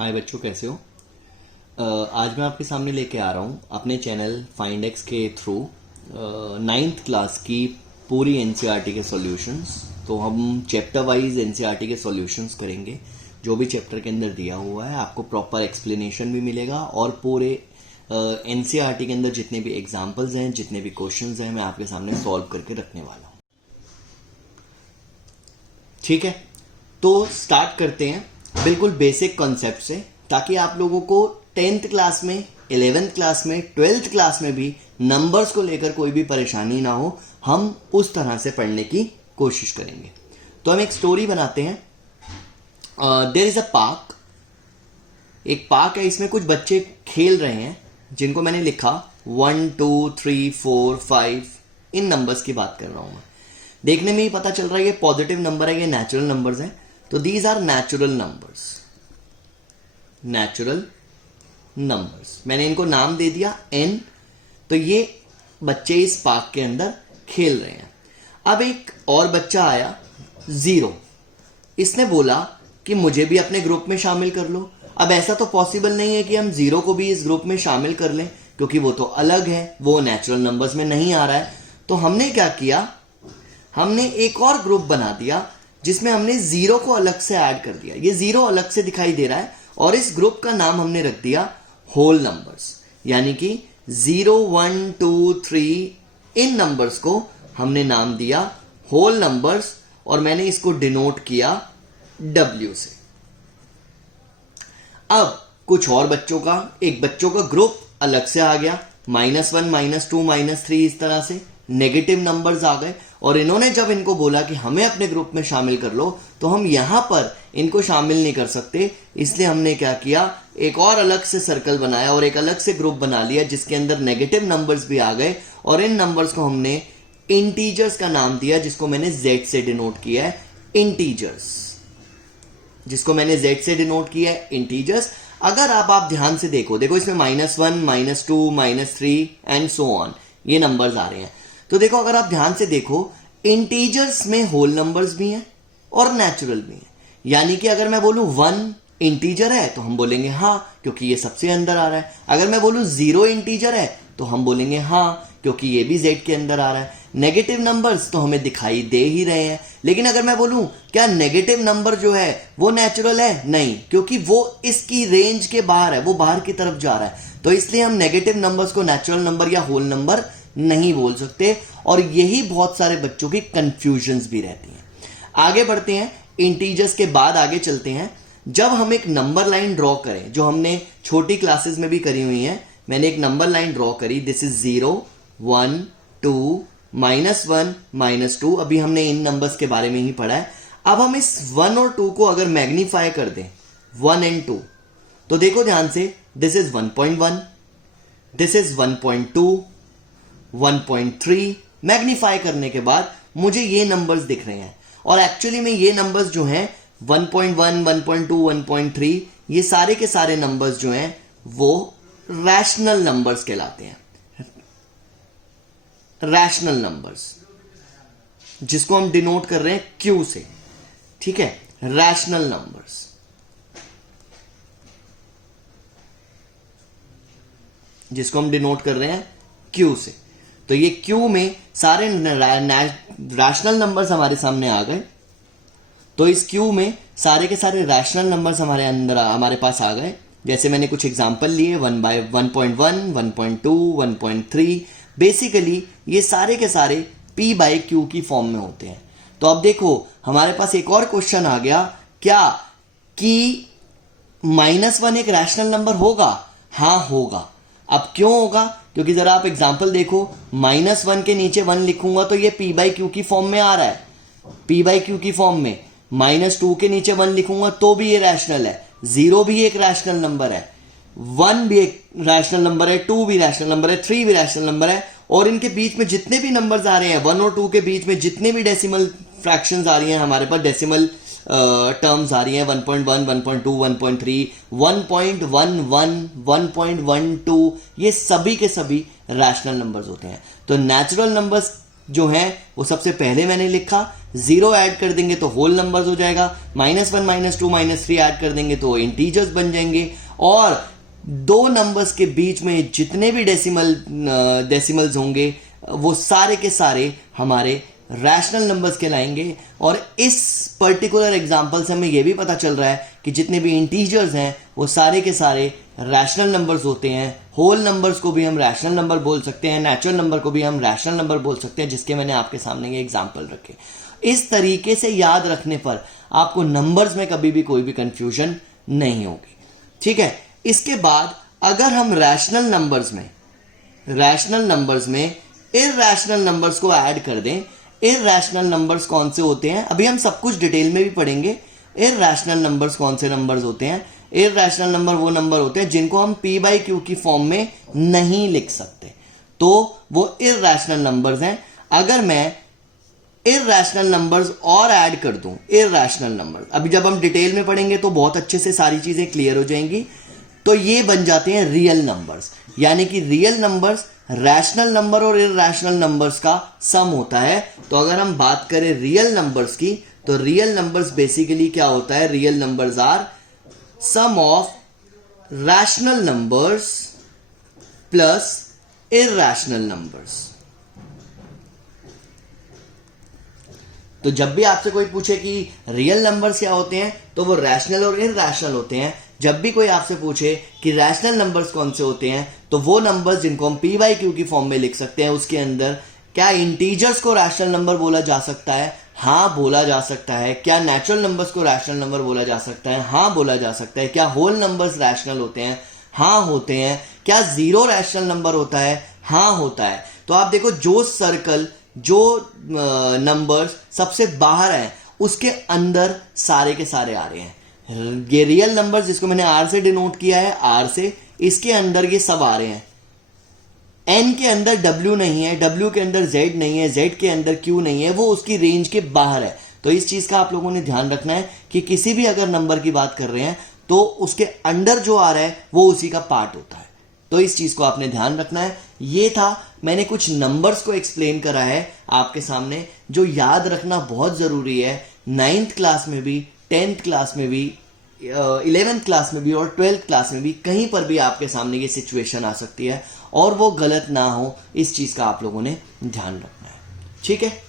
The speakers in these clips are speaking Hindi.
हाय बच्चों, कैसे हो? आज मैं आपके सामने लेके आ रहा हूँ अपने चैनल फाइंड एक्स के थ्रू 9th क्लास की पूरी एनसीईआरटी के सॉल्यूशंस। तो हम चैप्टर वाइज एनसीईआरटी के सॉल्यूशंस करेंगे। जो भी चैप्टर के अंदर दिया हुआ है आपको प्रॉपर एक्सप्लेनेशन भी मिलेगा और पूरे एनसीईआरटी के अंदर जितने भी एग्जाम्पल्स हैं, जितने भी क्वेश्चंस हैं, मैं आपके सामने सॉल्व करके रखने वाला हूँ। ठीक है, तो स्टार्ट करते हैं बिल्कुल बेसिक कॉन्सेप्ट से, ताकि आप लोगों को 10th क्लास में, 11th क्लास में, 12th क्लास में भी नंबर्स को लेकर कोई भी परेशानी ना हो। हम उस तरह से पढ़ने की कोशिश करेंगे। तो हम एक स्टोरी बनाते हैं। There is a park. एक पार्क है, इसमें कुछ बच्चे खेल रहे हैं जिनको मैंने लिखा 1 2 3 4 5। इन नंबर्स की बात कर रहा हूं मैं। देखने में ही पता चल रहा है ये पॉजिटिव नंबर है, ये नेचुरल नंबर्स हैं। तो these are natural numbers. Natural numbers, मैंने इनको नाम दे दिया n। तो ये बच्चे इस पार्क के अंदर खेल रहे हैं। अब एक और बच्चा आया 0। इसने बोला कि मुझे भी अपने ग्रुप में शामिल कर लो। अब ऐसा तो पॉसिबल नहीं है कि हम 0 को भी इस ग्रुप में शामिल कर लें, क्योंकि वो तो अलग है, वो नेचुरल नंबर्स में नहीं आ रहा है। तो हमने क्या किया, हमने एक और ग्रुप बना दिया जिसमें हमने 0 को अलग से ऐड कर दिया। ये 0 अलग से दिखाई दे रहा है और इस ग्रुप का नाम हमने रख दिया होल नंबर्स। यानी कि 0 1 2 3 इन नंबर्स को हमने नाम दिया होल नंबर्स और मैंने इसको डिनोट किया W से। अब कुछ और बच्चों का, एक बच्चों का ग्रुप अलग से आ गया, -1 -2 -3 इस तरह से नेगेटिव नंबर्स आ गए। और इन्होंने जब इनको बोला कि हमें अपने ग्रुप में शामिल कर लो, तो हम यहां पर इनको शामिल नहीं कर सकते। इसलिए हमने क्या किया, एक और अलग से सर्कल बनाया और एक अलग से ग्रुप बना लिया जिसके अंदर नेगेटिव नंबर्स भी आ गए। और इन नंबर्स को हमने इंटीजर्स का नाम दिया, जिसको मैंने Z से डिनोट किया है इंटीजर्स। जिसको मैंने Z से डिनोट किया है इंटीजर्स। अगर आप ध्यान से देखो इसमें -1 -2 -3 एंड सो ऑन ये नंबर्स आ रहे हैं। तो देखो, अगर आप ध्यान से देखो, इंटीजर्स में होल नंबर्स भी हैं और नेचुरल भी हैं। यानी कि अगर मैं बोलूं 1 इंटीजर है तो हम बोलेंगे हाँ, क्योंकि ये सबसे अंदर आ रहा है। अगर मैं बोलूं 0 इंटीजर है तो हम बोलेंगे हाँ, क्योंकि ये भी Z के अंदर आ रहा है। नेगेटिव नंबर्स तो हमें दिखाई दे ही रहे हैं। लेकिन अगर मैं बोलूं क्या नेगेटिव नंबर जो है वो नेचुरल है, नहीं, क्योंकि वो इसकी रेंज के बाहर है, वो बाहर की तरफ जा रहा है। तो इसलिए हम नेगेटिव नंबर्स को नेचुरल नंबर या होल नंबर नहीं बोल सकते। और यही बहुत सारे बच्चों की कंफ्यूजन्स भी रहती हैं। आगे बढ़ते हैं, इंटीजर्स के बाद आगे चलते हैं। जब हम एक नंबर लाइन ड्रॉ करें, जो हमने छोटी क्लासेस में भी करी हुई है, मैंने एक नंबर लाइन ड्रॉ करी, दिस इज 0 1 2 -1 -2। अभी हमने इन नंबर्स के बारे में ही पढ़ा है। अब हम इस 1 और 2 को अगर मैग्नीफाई कर दें, 1 एंड 2, तो देखो ध्यान से, this is 1.1, this is 1.2 1.3। Magnify करने के बाद मुझे ये नंबर्स दिख रहे हैं। और एक्चुअली में ये नंबर्स जो हैं 1.1 1.2 1.3, ये सारे के सारे नंबर्स जो हैं वो रैशनल नंबर्स कहलाते हैं। रैशनल नंबर्स, जिसको हम डिनोट कर रहे हैं Q से। ठीक है, रैशनल नंबर्स। जिसको हम डिनोट कर रहे हैं Q से। तो ये Q में सारे रैशनल नंबर्स हमारे सामने आ गए। तो इस Q में सारे के सारे रैशनल नंबर्स हमारे पास आ गए। जैसे मैंने कुछ एग्जांपल लिए, 1/1.1 1.2 1.3। बेसिकली ये सारे के सारे P/Q की फॉर्म में होते हैं। तो अब देखो, हमारे पास एक और क्वेश्चन आ गया, क्या कि -1 एक रैशनल नंबर होगा? हाँ, होगा। अब क्यों होगा? क्योंकि जरा आप एग्जांपल देखो, -1 के नीचे 1 लिखूंगा तो ये P/Q की फॉर्म में आ रहा है, P/Q की फॉर्म में। -2 के नीचे 1 लिखूंगा तो भी ये रैशनल है। 0 भी एक रैशनल नंबर है, 1 भी एक रैशनल नंबर है, 2 भी रैशनल नंबर है, 3 भी रैशनल नंबर है। और इनके बीच में जितने भी नंबर्स आ रहे हैं, 1 और 2 के बीच में जितने भी डेसिमल फ्रैक्शंस आ रही हैं, हमारे पास डेसिमल टर्म्स आ रही हैं, 1.1 1.2 1.3 1.11 1.12, ये सभी के सभी रैशनल नंबर्स होते हैं। तो नेचुरल नंबर्स जो है वो सबसे पहले मैंने लिखा, 0 ऐड कर देंगे तो होल नंबर्स हो जाएगा, -1 -2 -3 ऐड कर देंगे तो इंटीजर्स बन जाएंगे, और दो नंबर्स के बीच में जितने भी डेसिमल्स होंगे वो सारे के सारे हमारे रैशनल नंबर्स कहलाएंगे। और इस पर्टिकुलर एग्जांपल से हमें यह भी पता चल रहा है कि जितने भी इंटीजर्स हैं वो सारे के सारे रैशनल नंबर्स होते हैं। होल नंबर्स को भी हम रैशनल नंबर बोल सकते हैं, नेचुरल नंबर को भी हम रैशनल नंबर बोल सकते हैं, जिसके मैंने आपके सामने ये एग्जांपल रखे। इस तरीके से याद रखने पर आपको नंबर्स में कभी भी कोई भी कंफ्यूजन नहीं होगी। ठीक है, इसके बाद अगर हम रैशनल नंबर्स में इररैशनल नंबर्स को ऐड कर दें, इररैशनल नंबर्स कौन से होते हैं अभी हम सब कुछ डिटेल में भी पढ़ेंगे। इररैशनल नंबर्स कौन से नंबर्स होते हैं? इररैशनल नंबर वो नंबर होते हैं जिनको हम p/q की फॉर्म में नहीं लिख सकते, तो वो इररैशनल नंबर्स हैं। अगर मैं इररैशनल नंबर्स और ऐड कर दूं, इररैशनल नंबर अभी जब हम डिटेल में पढ़ेंगे तो बहुत अच्छे से सारी चीजें क्लियर हो जाएंगी, तो ये बन जाते हैं रियल नंबर्स। यानी कि रियल नंबर्स रैशनल नंबर और इररैशनल नंबर्स का सम होता है। तो अगर हम बात करें रियल नंबर्स की, तो रियल नंबर्स बेसिकली क्या होता है? Real numbers are sum of rational numbers plus irrational numbers. तो जब भी आपसे कोई पूछे कि रियल नंबर्स क्या होते हैं, तो वो रैशनल और इररैशनल होते हैं। जब भी कोई आपसे पूछे कि रैशनल नंबर्स कौन से होते हैं, तो वो नंबर्स जिनको हम p/q की फॉर्म में लिख सकते हैं। उसके अंदर क्या इंटीजर्स को रैशनल नंबर बोला जा सकता है? हाँ, बोला जा सकता है। क्या नेचुरल नंबर्स को रैशनल नंबर बोला जा सकता है? हाँ, बोला जा सकता है। क्या होल नंबर्स रैशनल होते हैं? हाँ, होते हैं। क्या जीरो रैशनल नंबर होता है? हाँ, होता है। तो आप देखो, जो सर्कल, जो नंबर्स सबसे बाहर हैं, उसके अंदर सारे के सारे आ रहे हैं। ये रियल नंबर्स जिसको मैंने आर से डिनोट किया है, आर से, इसके अंदर ये सब आ रहे हैं। एन के अंदर डब्ल्यू नहीं है, डब्ल्यू के अंदर जेड नहीं है, जेड के अंदर क्यू नहीं है, वो उसकी रेंज के बाहर है। तो इस चीज का आप लोगों ने ध्यान रखना है कि किसी भी अगर नंबर की बात कर रहे हैं तो उसके अंदर जो आ रहा है वो उसी का पार्ट होता है। तो इस चीज को आपने ध्यान रखना है। ये था, मैंने कुछ नंबर्स को एक्सप्लेन करा है आपके सामने, जो याद रखना बहुत जरूरी है। 9th क्लास में भी, 10th क्लास में भी, 11th क्लास में भी और 12th क्लास में भी कहीं पर भी आपके सामने ये सिचुएशन आ सकती है, और वो गलत ना हो, इस चीज का आप लोगों ने ध्यान रखना है। ठीक है,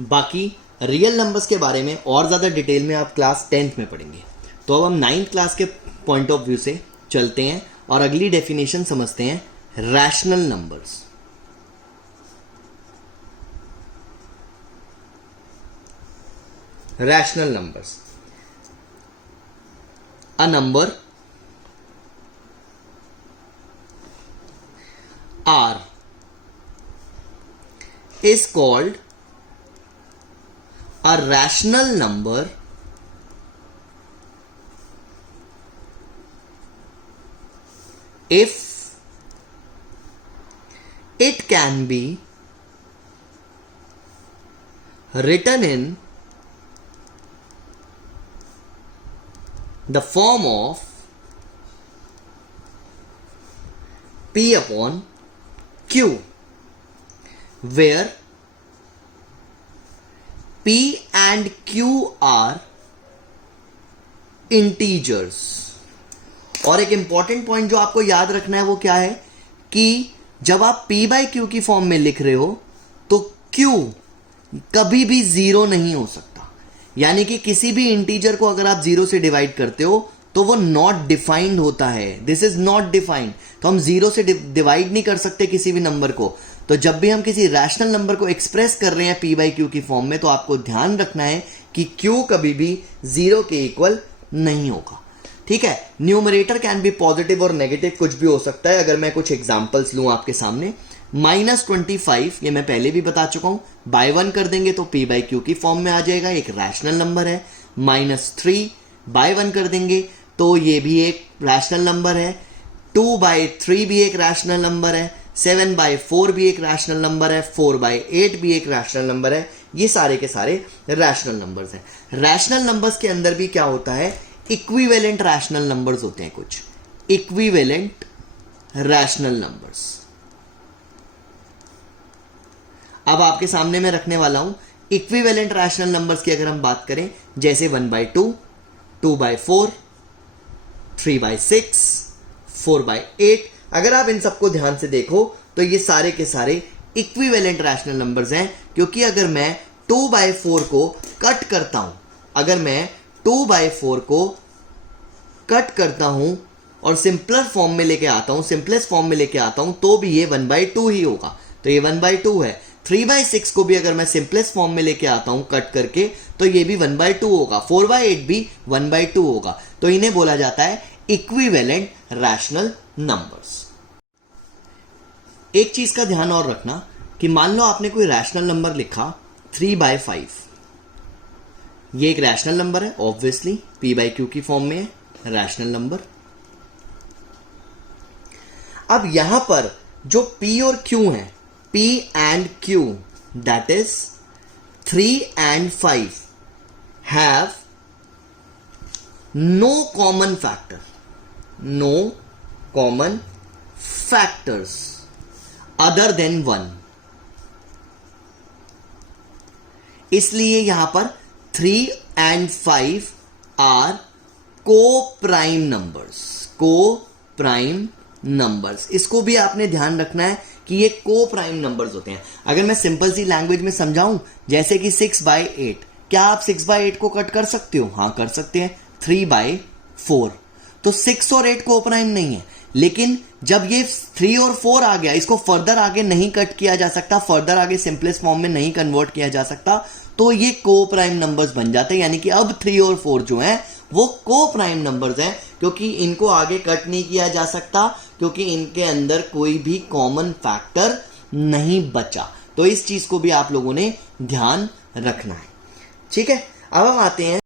बाकी रियल नंबर्स के बारे में और ज्यादा डिटेल में आप क्लास 10th में पढ़ेंगे। तो अब हम 9th क्लास के पॉइंट ऑफ व्यू से चलते हैं और अगली डेफिनेशन समझते हैं, rational numbers. Rational numbers, a number R is called a rational number if it can be written in the form of p/q, where p and q are integers। और एक इंपॉर्टेंट पॉइंट जो आपको याद रखना है वो क्या है कि जब आप p/q की फॉर्म में लिख रहे हो तो q कभी भी जीरो नहीं हो सकता। यानी कि किसी भी इंटीजर को अगर आप जीरो से डिवाइड करते हो तो वो नॉट डिफाइंड होता है। This is not defined. तो हम जीरो से डिवाइड नहीं कर सकते किसी भी नंबर को। तो जब भी हम किसी रैशनल नंबर को एक्सप्रेस कर रहे हैं p/q की फॉर्म में, तो आपको ध्यान रखना है कि q कभी भी जीरो के इक्वल नहीं होगा। ठीक है, न्यूमरेटर कैन बी पॉजिटिव और नेगेटिव, कुछ भी हो सकता है। अगर मैं कुछ एग्जांपल्स लूं आपके सामने, -25, ये मैं पहले भी बता चुका हूं, बाय 1 कर देंगे तो p/q की फॉर्म में आ जाएगा, एक रैशनल नंबर है। -3 बाय 1 कर देंगे तो ये भी एक रैशनल नंबर है। 2/3 भी एक रैशनल नंबर है। 7/4 भी एक रैशनल नंबर है। 4/8 भी एक रैशनल नंबर है। ये सारे के सारे रैशनल नंबर्स हैं। रैशनल नंबर्स के अंदर भी क्या होता है, इक्विवेलेंट रैशनल नंबर्स होते हैं कुछ, इक्विवेलेंट रैशनल नंबर्स। अब आपके सामने मैं रखने वाला हूं इक्विवेलेंट रैशनल नंबर्स की अगर हम बात करें, जैसे 1/2, 2/4, 3/6, 4/8। अगर आप इन सबको ध्यान से देखो तो ये सारे के सारे इक्विवेलेंट रैशनल नंबर्स हैं, क्योंकि अगर मैं 2/4 को कट करता हूं, अगर मैं 2/4 को कट करता हूं और सिंपलर फॉर्म में लेके आता हूं, सिंपलेस्ट फॉर्म में लेके आता हूं, तो भी ये 1/2 ही होगा, तो ये 1/2 है। 3/6 को भी अगर मैं सिंपलेस्ट फॉर्म में लेके आता हूं कट करके, तो ये भी 1/2 होगा। 4/8 भी 1/2 होगा। तो इन्हें बोला जाता है इक्विवेलेंट रैशनल नंबर्स। एक चीज का ध्यान और रखना कि मान लो आपने कोई रैशनल नंबर लिखा 3/5, ये एक रैशनल नंबर है, ऑब्वियसली p/q की फॉर्म में है, रैशनल नंबर। अब यहां पर जो p और q है, p and q, that is 3 and 5 have no common factor, no common factors other than 1। इसलिए यहां पर 3 and 5 are co-prime numbers, co-prime numbers. इसको भी आपने ध्यान रखना है कि ये को-प्राइम नंबर्स होते हैं। अगर मैं सिंपल सी लैंग्वेज में समझाऊं, जैसे कि 6/8, क्या आप 6/8 को कट कर सकते हो? हाँ, कर सकते हैं। 3/4, तो 6 और 8 को-प्राइम नहीं है, लेकिन जब ये 3 और 4 आ गया, इसको फर्दर आगे नहीं कट किया जा सकता, फर्दर आगे सिंपलेस्ट फॉर्म में नहीं कन्वर्ट किया जा सकता, तो ये को-प्राइम नंबर्स बन जाते हैं। यानी कि अब 3 और 4 जो हैं वो को-प्राइम नंबर्स हैं, क्योंकि इनको आगे कट नहीं किया जा सकता, क्योंकि इनके अंदर कोई भी कॉमन फैक्टर नहीं बचा। तो इस चीज को भी आप लोगों ने ध्यान रखना है। ठीक है, अब हम आते हैं